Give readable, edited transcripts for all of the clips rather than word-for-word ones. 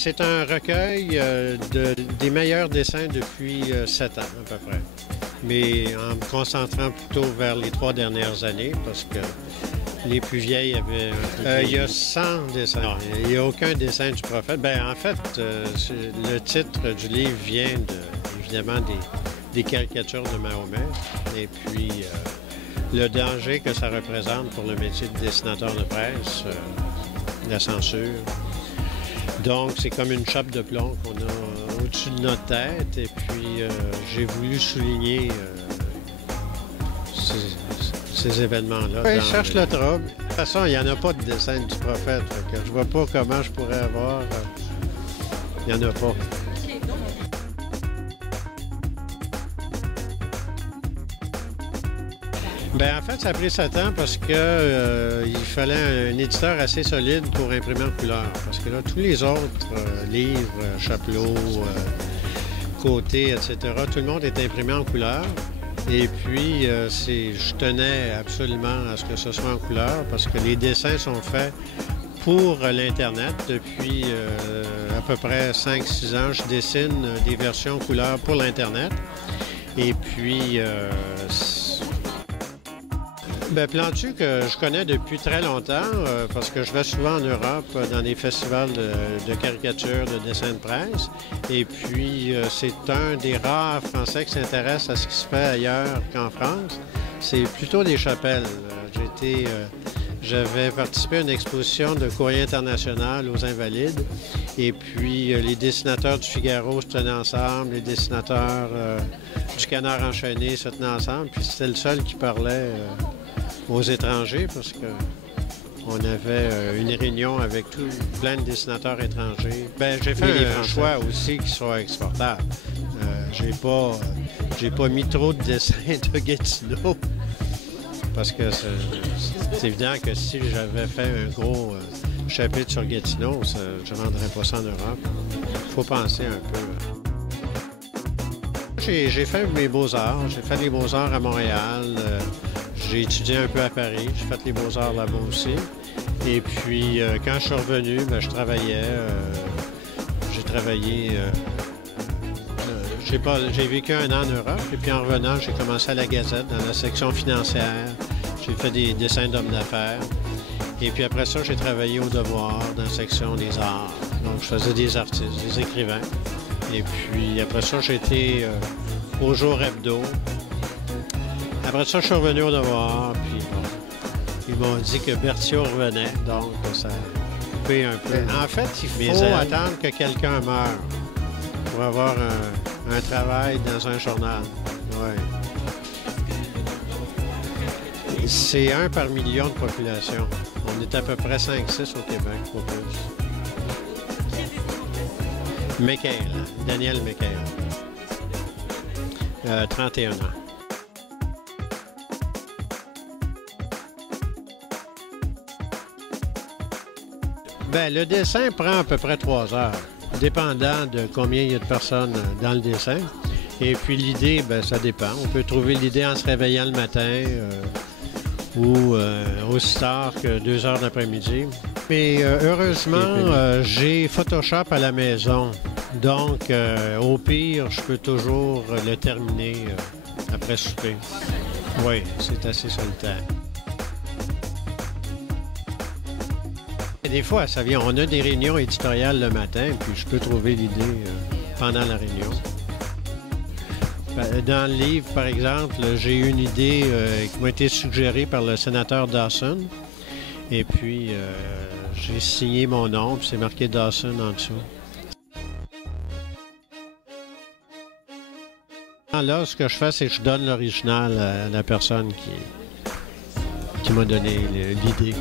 C'est un recueil des meilleurs dessins depuis 7 ans à peu près. Mais en me concentrant plutôt vers les 3 dernières années parce que les plus vieilles avaient... il y a 100 dessins. Il n'y a aucun dessin du prophète. En fait, le titre du livre vient évidemment des caricatures de Mahomet. Et puis, le danger que ça représente pour le métier de dessinateur de presse, la censure. Donc, c'est comme une chape de plomb qu'on a au-dessus de notre tête. Et puis, j'ai voulu souligner ces événements-là. Oui, je cherche le trouble. De toute façon, il n'y en a pas de dessin du prophète. Que je vois pas comment je pourrais avoir. Il n'y en a pas. En fait, ça a pris 7 ans parce que il fallait un éditeur assez solide pour imprimer en couleur. Parce que là, tous les autres livres, Chapelot, Côté, etc., tout le monde est imprimé en couleur. Et puis, je tenais absolument à ce que ce soit en couleur parce que les dessins sont faits pour l'Internet. Depuis à peu près 5-6 ans, je dessine des versions couleur pour l'Internet. Et puis... Plantu que je connais depuis très longtemps parce que je vais souvent en Europe dans des festivals de caricatures, de dessins de presse. Et puis, c'est un des rares Français qui s'intéresse à ce qui se fait ailleurs qu'en France. C'est plutôt des chapelles. J'avais participé à une exposition de Courrier international aux Invalides. Et puis, les dessinateurs du Figaro se tenaient ensemble, les dessinateurs du Canard enchaîné se tenaient ensemble. Puis, c'était le seul qui parlait... aux étrangers parce qu'on avait une réunion avec plein de dessinateurs étrangers. J'ai fait un choix aussi qui soit exportable. J'ai pas mis trop de dessins de Gatineau parce que c'est évident que si j'avais fait un gros chapitre sur Gatineau, je ne vendrais pas ça en Europe. Il faut penser un peu. J'ai fait mes beaux-arts. J'ai fait les beaux-arts à Montréal. J'ai étudié un peu à Paris. J'ai fait les beaux-arts là-bas aussi. Et puis, quand je suis revenu, je travaillais. J'ai travaillé... j'ai vécu 1 an en Europe. Et puis, en revenant, j'ai commencé à la Gazette, dans la section financière. J'ai fait des dessins d'hommes d'affaires. Et puis, après ça, j'ai travaillé au Devoir, dans la section des arts. Donc, je faisais des artistes, des écrivains. Et puis, après ça, j'ai été au Jour Hebdo. Après ça, je suis revenu au Devoir, puis bon, ils m'ont dit que Berthiaud revenait, donc ça a coupé un peu. En fait, il faut attendre que quelqu'un meure pour avoir un travail dans un journal. Ouais. C'est 1 par million de population. On est à peu près 5-6 au Québec, pas plus. Mecail, Daniel Mecail. 31 ans. Le dessin prend à peu près 3 heures, dépendant de combien il y a de personnes dans le dessin. Et puis l'idée, ça dépend. On peut trouver l'idée en se réveillant le matin ou aussi tard que 2 heures d'après-midi. Mais heureusement, j'ai Photoshop à la maison. Donc, au pire, je peux toujours le terminer après souper. Oui, c'est assez solitaire. Des fois, ça vient. On a des réunions éditoriales le matin, puis je peux trouver l'idée pendant la réunion. Dans le livre, par exemple, j'ai eu une idée qui m'a été suggérée par le sénateur Dawson. Et puis, j'ai signé mon nom, puis c'est marqué Dawson en dessous. Là, ce que je fais, c'est que je donne l'original à la personne qui m'a donné l'idée.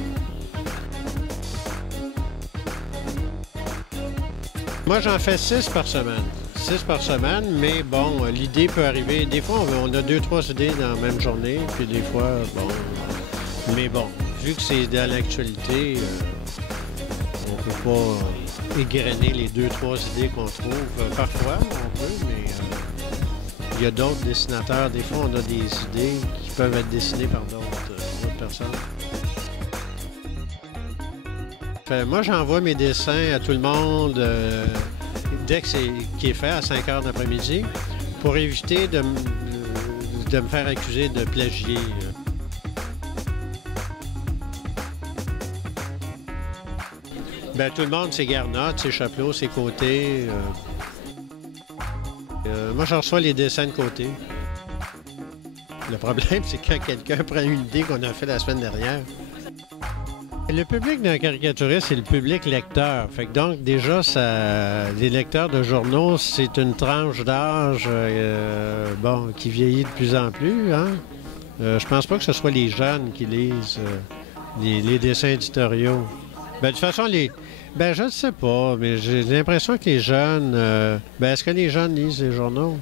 Moi, j'en fais 6 par semaine. 6 par semaine, mais bon, l'idée peut arriver. Des fois, on a 2-3 idées dans la même journée, puis des fois, bon... Mais bon, vu que c'est dans l'actualité, on ne peut pas égrener les 2-3 idées qu'on trouve. Parfois, on peut, mais il y a d'autres dessinateurs. Des fois, on a des idées qui peuvent être dessinées par d'autres personnes. Moi, j'envoie mes dessins à tout le monde dès que qu'il est fait à 5 heures d'après-midi pour éviter de me faire accuser de plagier. Bien, tout le monde, ses garnottes, ses chapelots, ses côtés. Moi, je reçois les dessins de côté. Le problème, c'est quand quelqu'un prend une idée qu'on a fait la semaine dernière. Le public d'un caricaturiste, c'est le public lecteur. Fait que donc, déjà, les lecteurs de journaux, c'est une tranche d'âge qui vieillit de plus en plus. Hein? Je pense pas que ce soit les jeunes qui lisent les dessins éditoriaux. De toute façon, je ne sais pas, mais j'ai l'impression que les jeunes... est-ce que les jeunes lisent les journaux?